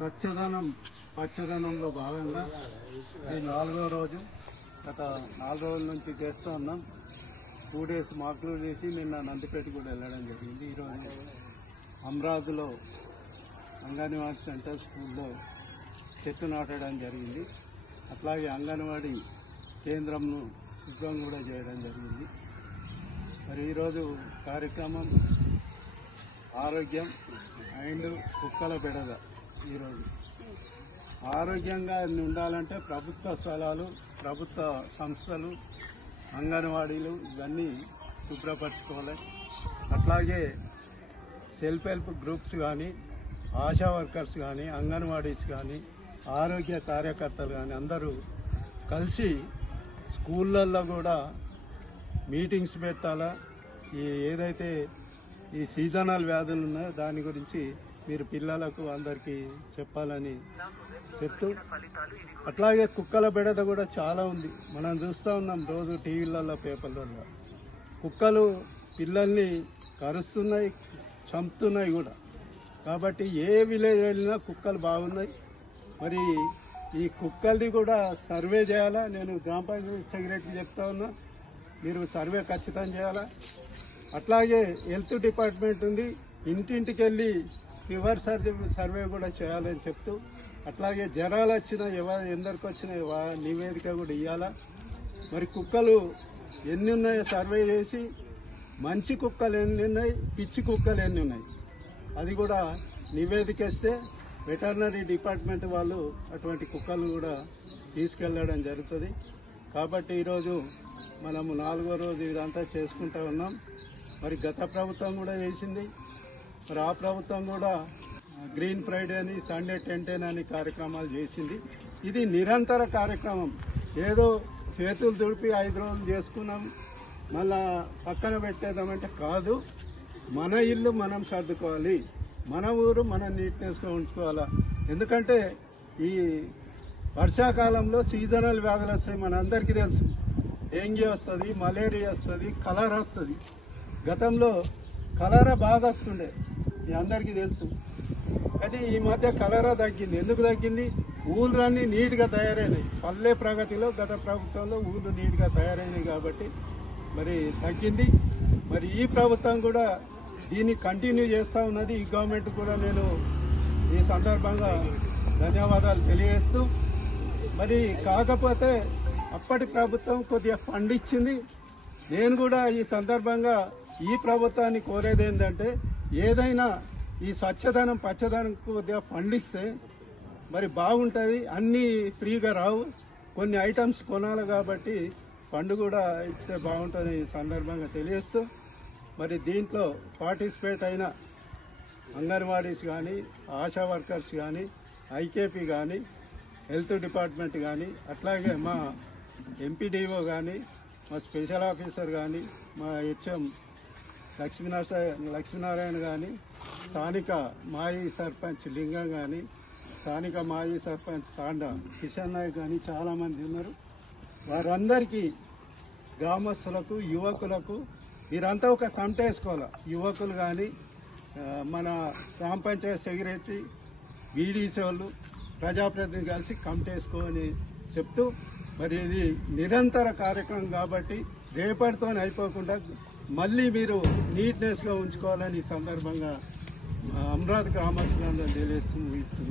పచ్చదనంలో భాగంగా ఇది 4వ రోజు. గత 4 రోజుల నుంచి చేస్తూ ఉన్నాం. 2 డేస్ మాకులు వేసి నిన్న నందిపేట కూడా వెళ్ళడం జరిగింది. ఈరోజు అమరావతిలో అంగన్వాడీ సెంటర్ స్కూల్లో చెట్టు నాటడం జరిగింది. అట్లాగే అంగన్వాడీ కేంద్రంను శుభ్రం కూడా చేయడం జరిగింది. మరి ఈరోజు కార్యక్రమం ఆరోగ్యం అండ్ కుక్కల బెడద. ఈరోజు ఆరోగ్యంగా ఉండాలంటే ప్రభుత్వ స్థలాలు, ప్రభుత్వ సంస్థలు, అంగన్వాడీలు ఇవన్నీ శుభ్రపరచుకోవాలి. అట్లాగే సెల్ఫ్ హెల్ప్ గ్రూప్స్ కానీ, ఆశా వర్కర్స్ కానీ, అంగన్వాడీస్ కానీ, ఆరోగ్య కార్యకర్తలు కానీ అందరూ కలిసి స్కూళ్ళల్లో కూడా మీటింగ్స్ పెట్టాలా. ఏదైతే ఈ సీజనల్ వ్యాధులు ఉన్నాయో దాని గురించి మీరు పిల్లలకు అందరికీ చెప్పాలని చెప్తూ, అట్లాగే కుక్కల బెడద కూడా చాలా ఉంది. మనం చూస్తూ ఉన్నాం రోజు టీవీలలో, పేపర్లలో. కుక్కలు పిల్లల్ని కరుస్తున్నాయి, చంపుతున్నాయి కూడా. కాబట్టి ఏ విలేజ్ వెళ్ళినా కుక్కలు బాగున్నాయి. మరి ఈ కుక్కలది కూడా సర్వే చేయాలా. నేను గ్రామ పంచాయతీ సెక్రటరీ చెప్తా ఉన్నా, మీరు సర్వే ఖచ్చితంగా చేయాలా. అట్లాగే హెల్త్ డిపార్ట్మెంట్ ఉంది, ఇంటింటికి వెళ్ళి ఫీవర్ సర్వే కూడా చేయాలని చెప్తూ, అట్లాగే జ్వరాలు వచ్చినా ఎందరికి వచ్చినా నివేదిక కూడా ఇవ్వాలా. మరి కుక్కలు ఎన్ని ఉన్నాయో సర్వే చేసి మంచి కుక్కలు ఎన్ని ఉన్నాయి, పిచ్చి కుక్కలు ఎన్ని ఉన్నాయి అది కూడా నివేదిక ఇస్తే వెటర్నరీ డిపార్ట్మెంట్ వాళ్ళు అటువంటి కుక్కలు కూడా తీసుకెళ్లడం జరుగుతుంది. కాబట్టి ఈరోజు మనము 4వ రోజు ఇదంతా చేసుకుంటా ఉన్నాం. మరి గత ప్రభుత్వం కూడా చేసింది. మరి ఆ ప్రభుత్వం కూడా గ్రీన్ ఫ్రైడే అని, సండే 10-10 అని కార్యక్రమాలు చేసింది. ఇది నిరంతర కార్యక్రమం. ఏదో చేతులు దుడిపి 5 రోజులు చేసుకున్నాం మళ్ళా పక్కన పెట్టేద్దామంటే కాదు. మన ఇల్లు మనం సర్దుకోవాలి, మన ఊరు మనం నీట్నెస్గా ఉంచుకోవాలా. ఎందుకంటే ఈ వర్షాకాలంలో సీజనల్ వ్యాధులు వస్తాయి. మనందరికీ తెలుసు, డెంగ్యూ వస్తుంది, మలేరియా వస్తుంది, కలరా వస్తుంది. గతంలో కలరా బాగా వస్తుండే, మీ అందరికీ తెలుసు. కానీ ఈ మధ్య కలరా తగ్గింది. ఎందుకు తగ్గింది? ఊళ్ళన్నీ నీట్గా తయారైనాయి. పల్లె ప్రగతిలో గత ప్రభుత్వంలో ఊళ్ళు నీట్గా తయారైనాయి కాబట్టి మరి తగ్గింది. మరి ఈ ప్రభుత్వం కూడా దీన్ని కంటిన్యూ చేస్తూ ఉన్నది. ఈ గవర్నమెంట్ కూడా నేను ఈ సందర్భంగా ధన్యవాదాలు తెలియజేస్తూ, మరి కాకపోతే అప్పటి ప్రభుత్వం కొద్దిగా ఫండ్ ఇచ్చింది. నేను కూడా ఈ సందర్భంగా ఈ ప్రభుత్వాన్ని కోరేది ఏంటంటే, ఏదైనా ఈ స్వచ్ఛదనం పచ్చదనం కొద్దిగా ఫండ్ ఇస్తే మరి బాగుంటుంది. అన్నీ ఫ్రీగా రావు, కొన్ని ఐటమ్స్ కొనాలి కాబట్టి ఫండ్ కూడా ఇస్తే బాగుంటుంది ఈ సందర్భంగా తెలియజేస్తూ, మరి దీంట్లో పార్టిసిపేట్ అయిన అంగన్వాడీస్ కానీ, ఆశా వర్కర్స్ కానీ, ఐకేపీ కానీ, హెల్త్ డిపార్ట్మెంట్ కానీ, అట్లాగే మా ఎంపీడీఓ కానీ, మా స్పెషల్ ఆఫీసర్ కానీ, మా హెచ్ఎం లక్ష్మీనారాయణ కానీ, స్థానిక మాజీ సర్పంచ్ లింగం కానీ, స్థానిక మాజీ సర్పంచ్ తాండా కిషన్ నాయక్ కానీ చాలామంది ఉన్నారు. వారందరికీ, గ్రామస్తులకు, యువకులకు మీరంతా ఒక కమిటీ వేసుకోవాలి. యువకులు కానీ, మన గ్రామ పంచాయతీ సెక్రటరీ, బీడీసీ వాళ్ళు, ప్రజాప్రతినిధులు కలిసి కమిటీ వేసుకోని చెప్తూ, మరి ఇది నిరంతర కార్యక్రమం కాబట్టి రేపటితో అయిపోకుండా మళ్ళీ మీరు నీట్నెస్గా ఉంచుకోవాలని ఈ సందర్భంగా అమరావతి గ్రామస్తులందరూ తెలియజేస్తూ ముగిస్తుంది.